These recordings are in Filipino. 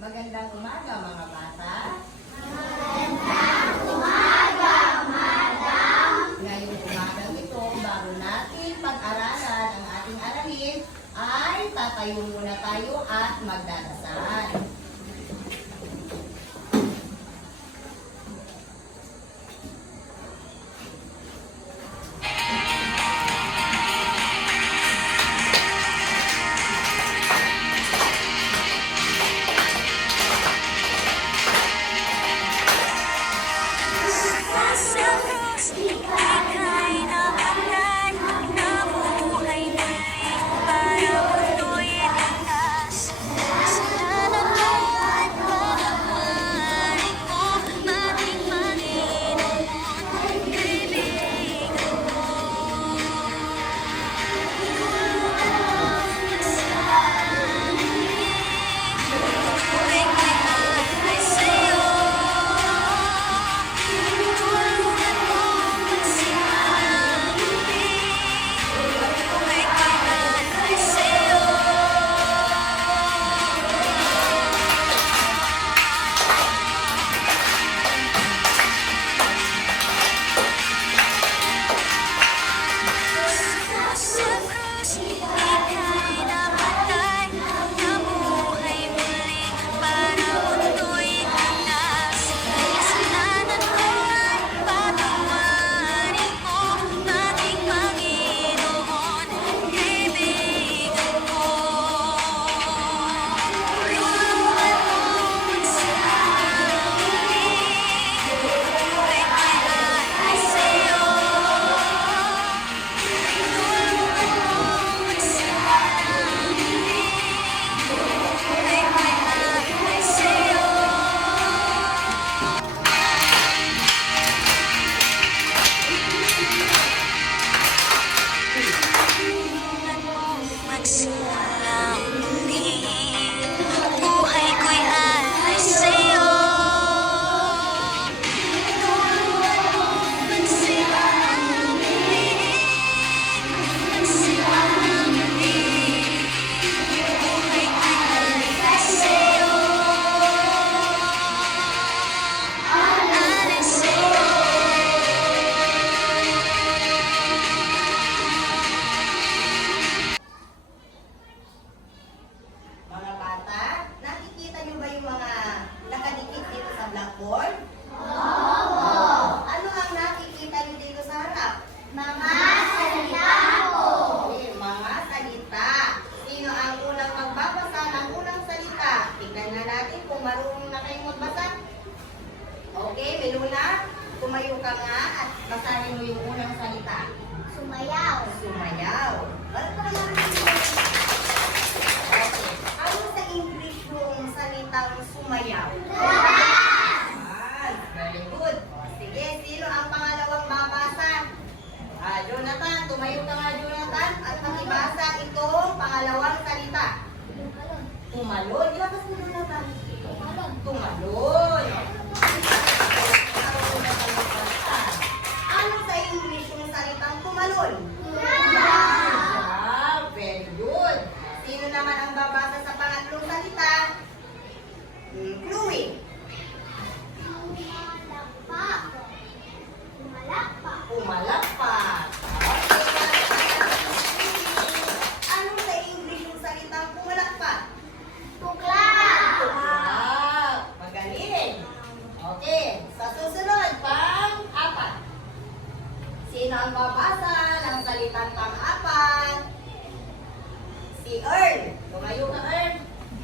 Magandang umaga mga bata. Magandang umaga, madam. Ngayong umagang ito, bago natin pag-aralan ang ating aralin, ay tatayo muna tayo at magdadasal. Mga bata, nakikita niyo ba yung mga nakadikit dito sa blackboard? Oo! Ano ang nakikita niyo dito sa harap? Mga salita po. Okay, mga salita. Sino ang unang magbabasa ng unang salita? Tingnan na natin kung marunong na kayong magbasa. Okay, Meluna, tumayo ka nga at basahin mo yung unang salita. Sumayaw. Sumayaw. Ano pa naman yung okay. Ano sa English yung salitang sumayaw? Ah, very good. Sige, sino ang pangalawang babasa? Jonathan, tumayo ka nga Jonathan at makibasa itong pangalawang salita. Tumalon. Ilabas mo Jonathan. Tumalon. Ano sa English yung salitang tumalon? Yeah, very good. Sino naman ang babasa sa pangatlong salita? Chloe. Pumalakpak. Ano sa English yung salitang pumalakpak? Tuklap. Magaling. Okay. Sa susunod, pang-apat. Sino ang babasa ng salitang pang-apat? Si Earl. Tumayo ka, Earl.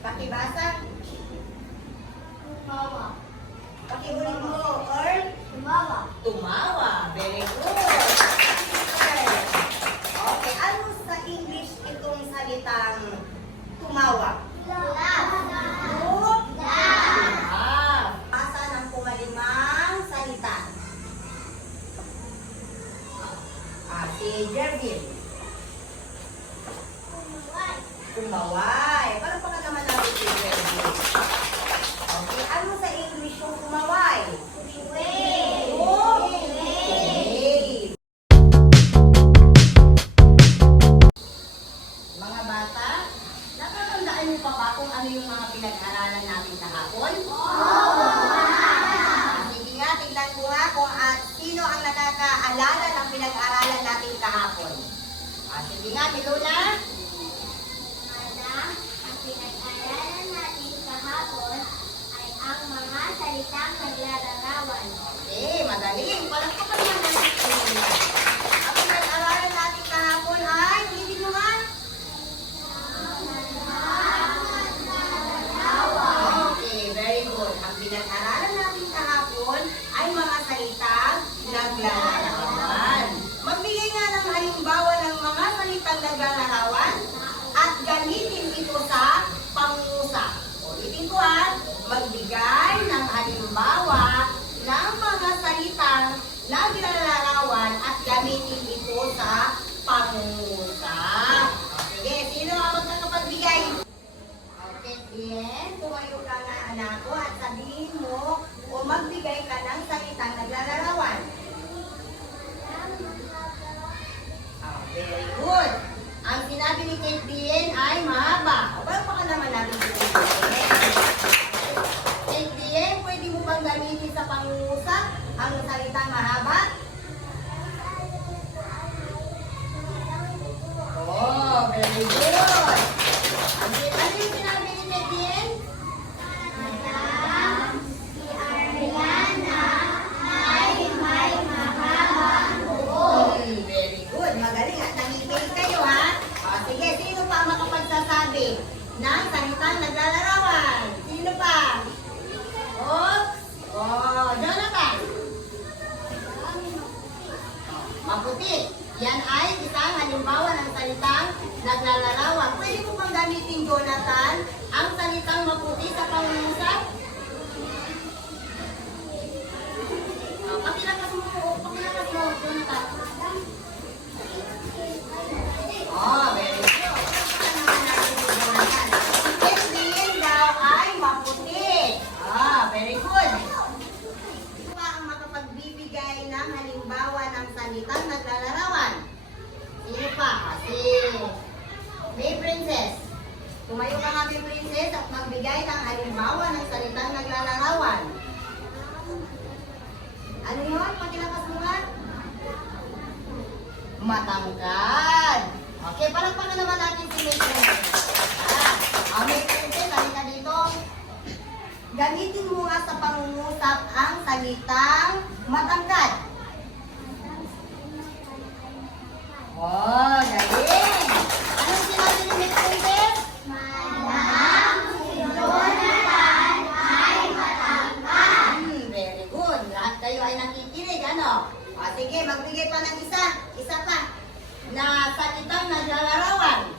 Pakibasa. Pakiulit mo, Earl. Tumawa. Very good. Okay. Ano sa English itong salitang tumawa? Basa ng pumalimang salita. Si Jervin. Kumaway. Paano pa ka naman natin si Jervin? Okay. Ano sa English yung kumaway? Mga bata, natatandaan niyo pa pinag-aralan natin kahapon? Sige nga, tignan ko nga kung sino ang nakakaalala ng pinag-aralan natin kahapon. Sige nga, Miluna. Madam, ang pinag-aralan natin kahapon ay ang mga salitang naglalarawan. Okay, magaling. Palakpakan naman natin si Miluna. Ang pinag-aralan natin kahapon ay, ulitin mo nga. Okay, very good. Ang pinag-aralan natin kahapon ay mga salitang naglalarawan. Magbigay nga ng halimbawa ng mga salitang naglalarawan at gamitin ito sa pangungusap. Ulitin ko ha, magbigay ng halimbawa ng mga salitang naglalarawan at gamitin ito sa pangungusap. Sige, sino ang magkakapagbigay? Okay, Bien, tumayo ka na anak ko at sabihin mo o magbigay ka ng salitang naglalarawan. Very good. Ang sinabi ni Kate Bien ay mahaba. O ba ka naman natin si Kate Bien? Kate Bien, pwede mo bang gamitin sa pangungusap ang salitang mahaba? Oh, very good. Ano yung sinabi ni Kate Bien? Madam, si Ariana ay may mahabang buhok. Very good. Magaling at nanginig kayo ha. O, sige, sino pa ang makapagsasabi ng salitang naglalarawan? Sino pa? Jonathan. Maputi. Yan ay isang halimbawa ng salitang naglalarawan. Pwede mo bang gamitin, Jonathan, ang salitang maputi sa pangungusap? Pakilakas mo, Jonathan. Very good. Hindi daw ay maputi. Very good. Ito pa ang makapagbibigay ng halimbawa ng salitang naglalarawan. Sino pa? Si May Princess. Tumayo ka nga, May Princess, at magbigay ng halimbawa ng salitang naglalarawan. Ano yun? Pakilakas mo nga. Matangkad. Okay, palakpakan naman natin si May Princess. May Princess, halika dito. Gamitin mo nga sa pangungusap ang salitang matangkad. Galing. Anong sinabi ni May Princess? Madam, si Jonathan ay matangkad. Very good. Lahat kayo ay nakikinig, ano? Sige, magbigay pa ng isa. Isa pa. Na salitang naglalarawan.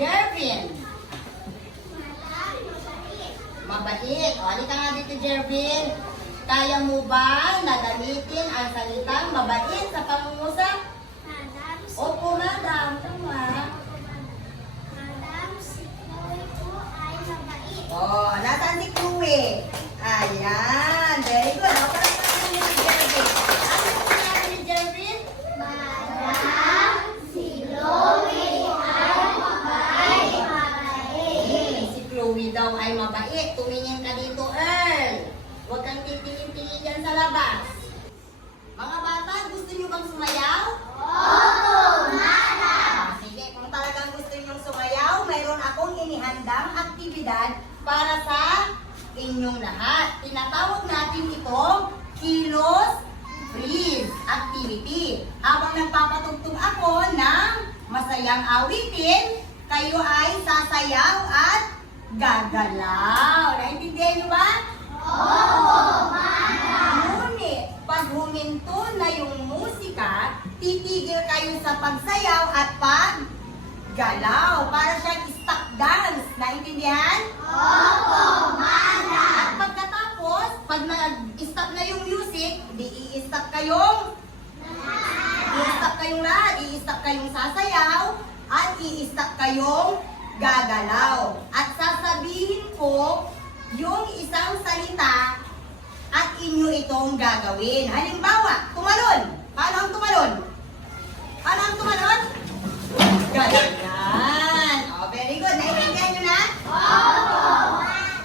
Jervin. Mabait. Halika nga dito, Jervin. Kaya mo ba na gamitin ang salitang mabait sa pangungusap? Madam, Opo, madam. Tama. Madam, si Chloe po ay mabait. Nasaan si Chloe? Ayan. Very good. Palakpakan naman ni Jervin. Ano yung sinabi ni Jervin? Madam, si Chloe ay mabait. Si Chloe daw ay mabait. Tumingin ka dito, Earl. Huwag kang titingin-tingin dyan sa labas. Mga bata, gusto niyo bang sumayaw? Opo, madam. Sige, kung talagang gusto niyo sumayaw, mayroon akong inihandang aktibidad para sa inyong lahat. Tinatawag natin itong Kilos Freeze Activity. Habang nagpapatugtog ako ng masayang awitin, kayo ay sasayaw at gagalaw. Naintindihan niyo ba? Opo, madam. Ngunit, pag huminto na yung musika, titigil kayo sa pagsayaw at paggalaw para siyang stop dance. Naintindihan? Opo, madam. At pagkatapos, pag nag-stop na yung music, di i-stop kayong lahat. I-stop kayong sasayaw at i-stop kayong gagalaw. At sasabihin ko yung isang salita at inyo itong gagawin. Halimbawa, tumalon. Paano ang tumalon? Paano ang tumalon? Ganyan. Very good. Naiintindihan nyo na? Opo, madam.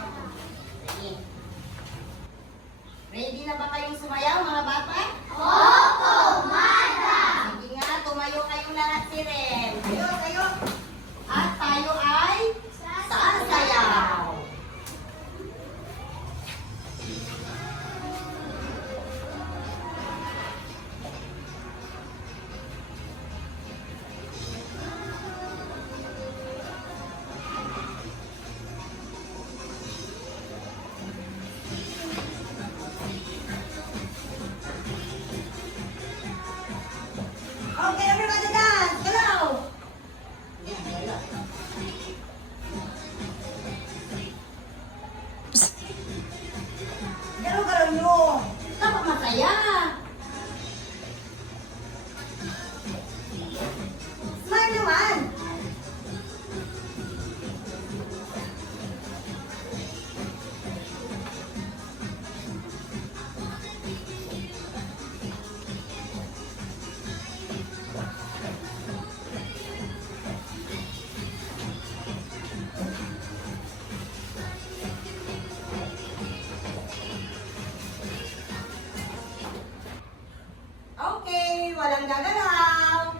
walang gagalaw.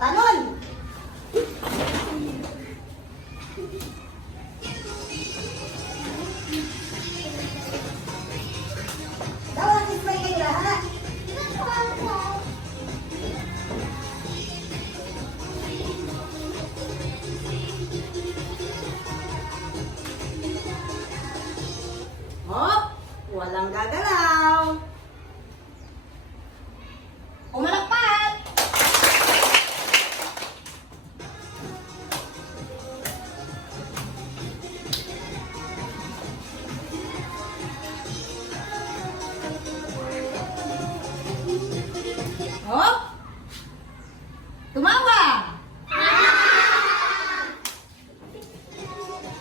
Talon. Daw, ismay kayo lahat. Hop, walang gagalaw. Umalakpat. Hop. Tumawa.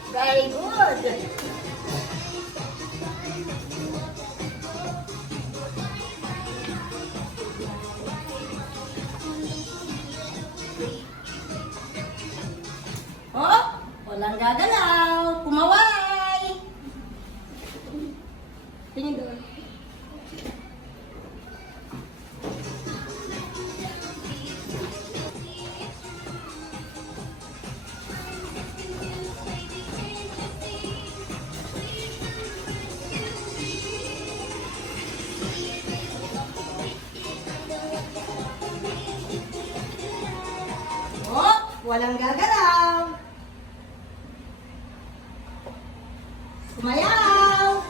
Very good. Oh, walang gagalaw. Kumaway. Tingin doon. Oh, walang gagalaw. Sumayaw.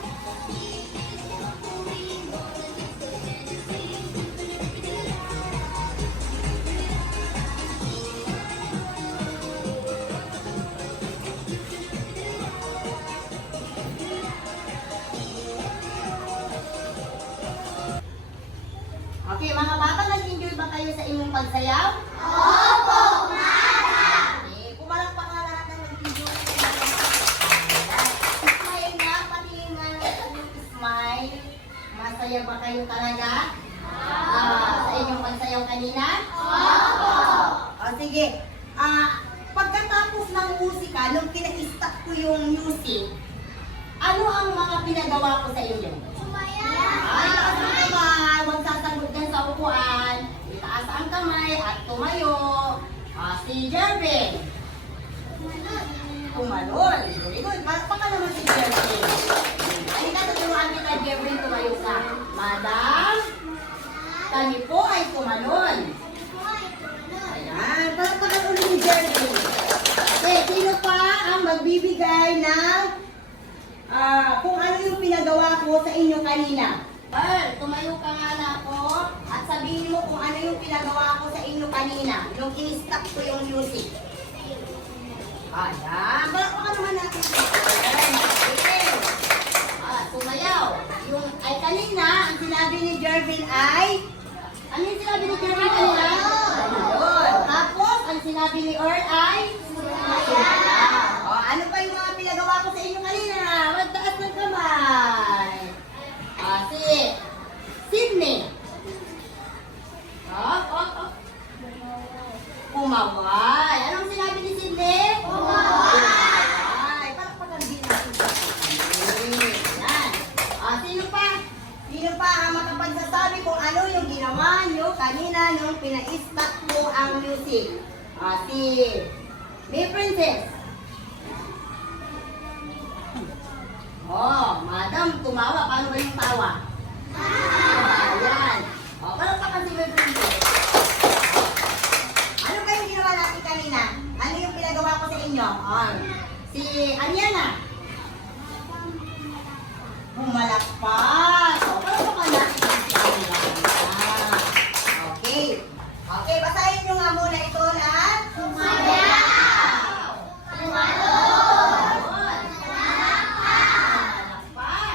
Okay, mga bata, nag-enjoy ba kayo sa inyong pagsayaw? Opo, madam! Okay, pumalakpak nga lahat ng nag-enjoy. Smile nga, pati nga smile. Masaya ba kayo talaga? Sa inyong pagsayaw kanina? Opo! O sige, pagkatapos ng musika, nung pina-stop ko yung music, ano ang mga pinagawa ko sa inyo? Ay, taas ang kamay, huwag sasagot dyan sa upuan. Itaas ang kamay at tumayo. Si Jervin. Tumalon. Very good. Baka naman si Jervin. Halika, tuturuan kita, Jervin, tumayo ka. Madam, kami po ay tumalon. Ayan, palakpakan ulit ni Jervin. Okay, sino pa ang magbibigay ng kung ano yung pinagawa ko sa inyo kanina? Pearl, tumayo ka nga na ako at sabihin mo kung ano yung pinagawa ko sa inyo kanina nung in-stop ko yung music. Ayan, baka naman natin. Ayan, tumayaw. Yung, ay kanina, ang sinabi ni Jervin ay, ano yung sinabi ni Jervin kanina? Ayun. Tapos, ang sinabi ni Earl ay, ano pa yung mga pinagawa ko sa inyo kanina? Magtaas ng kamay. Si Sydney. Kumaway. Anong sinabi ni Sydney? Kumaway. Palakpakan din natin sa Sydney. Yan. Sino pa? Sino pa ang makapagsasabi kung ano yung ginawa nyo kanina nung pina-stop ko ang music? Si May Princess. Madam, tumawa. Paano ba yung tawa? Ayan. Palakpakan si May Princess. Ano ba yung ginawa natin kanina? Ano yung pinagawa ko sa inyo? Si Ariana. Bumalakpak. Palakpakan natin si Ariana. Okay. Okay, basahin nyo nga muna ito na Sumayaw! Tumalon! Palakpak.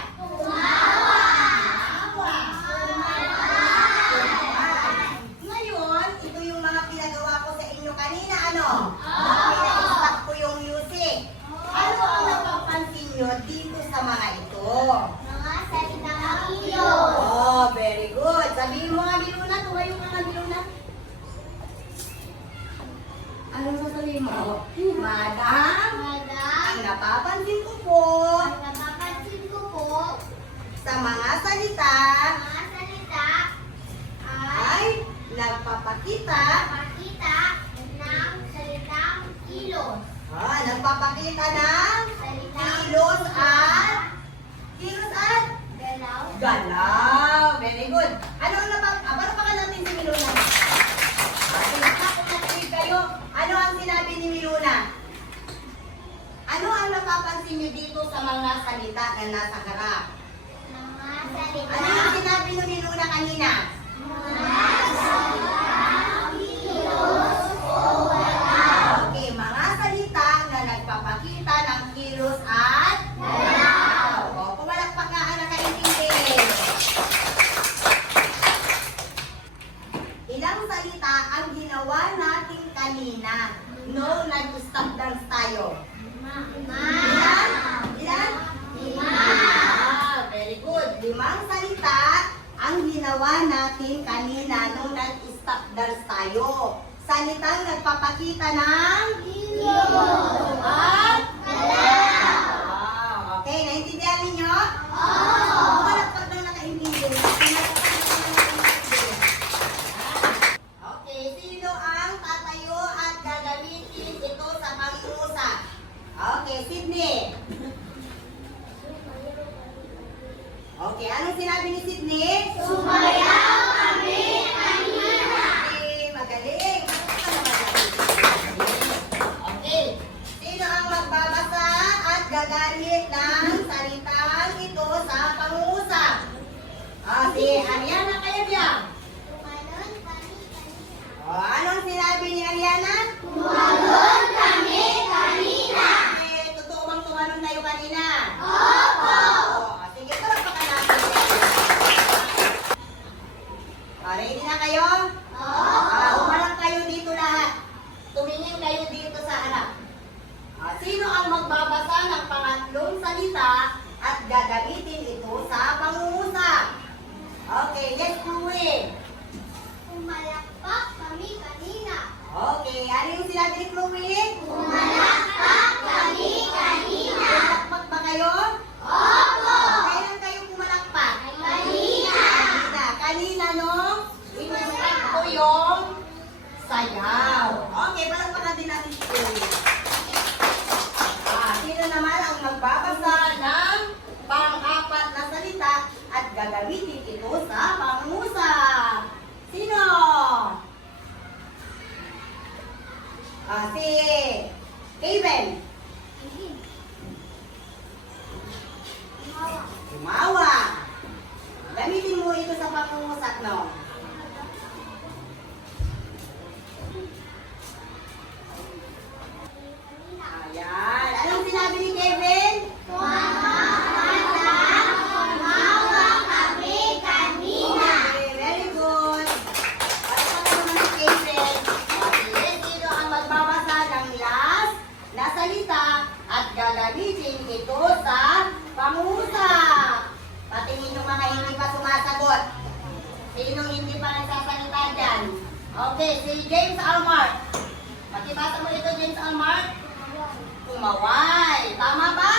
Ngayon, ito yung mga pinagawa ko sa inyo kanina, ano? Pina-stop ko yung music. Ano ang napapansin nyo dito sa mga ito? Mga salitang iyo! Very good. Sabihin mo nga, Miluna, tumayo ka nga, Miluna. Ano Anong sasabihin mo? Madam, Madam, ang napapansin ko po ang napapansin ko po sa mga salita mga salita ay ay nagpapakita makita ng salitang kilos. nagpapakita ng Salitang kilos at galaw. galaw. Very good. Ano ang napapakita natin si Miluna? Nakikinig kayo. Ano ang sinabi ni Miluna? Ano ang napapansin niyo dito sa mga salita na nasa harap? Mga salita. Ano yung sinabi ni Miluna kanina? Okay, mga salita na nagpapakita ng kilos at galaw. O, pumalakpak nga ang nakaintindi. Ilang salita ang ginawa natin kanina nung nag-stop dance tayo? Ilan? Ilan? Very good. 5 salita ang ginawa natin kanina nung nag-stop dance tayo. Salitang nagpapakita ng at okay, naintindihan ninyo? Pumalakpak ng nakaintindi. Okay, sino ang tatayo at gagamitin ito sa pangungusap? Okay, Sydney. Okay, anong sinabi ni Sydney? Sumayaw kami kanina. Okay, magaling. Okay, sino ang magbabasa at gagamit ng salitang ito sa pangungusap? Si Ariana Kayabiyang. Tumalon kami kanina. Anong sinabi ni Ariana? Tumalon kami kanina. Totoo bang tumalon tayo kanina? Opo. Sige, palakpakan natin. Ready na kayo? Umarang kayo dito lahat. Tumingin kayo dito sa harap. Sino ang magbabasa ng pangatlong salita at gagamitin ito sa pangungusap? Okay, let's do it. Pumalakpak kami kanina. Okay, ano yung sinabi ni Chloe? Pumalakpak kami kanina. Pumalakpak ba kayo? Opo. Kailan kayo pumalakpak? Kanina. Kanina nung in-start ko yung sayaw. Okay, palakpakan din natin si Chloe. Sino naman ang magbabasa ng pang-apat na salita at gagamitin ito sa pangungusap? Sino? Si Kevin. Tumawa. Gamitin mo ito sa pangungusap, no? Ayan. Anong sinabi ni Kevin? Tumawa kami kanina. Okay, very good. At ito naman si Kevin. Sige, sino ang magbabasa ng last na salita at gagamitin ito sa pangungusap? Patingin yung mga hindi pa sumasagot. Sinong hindi pa nagsasalita dyan? Okay, si James Almar. Pakibasa mo ito, James Almar. Tumaway. Tama ba?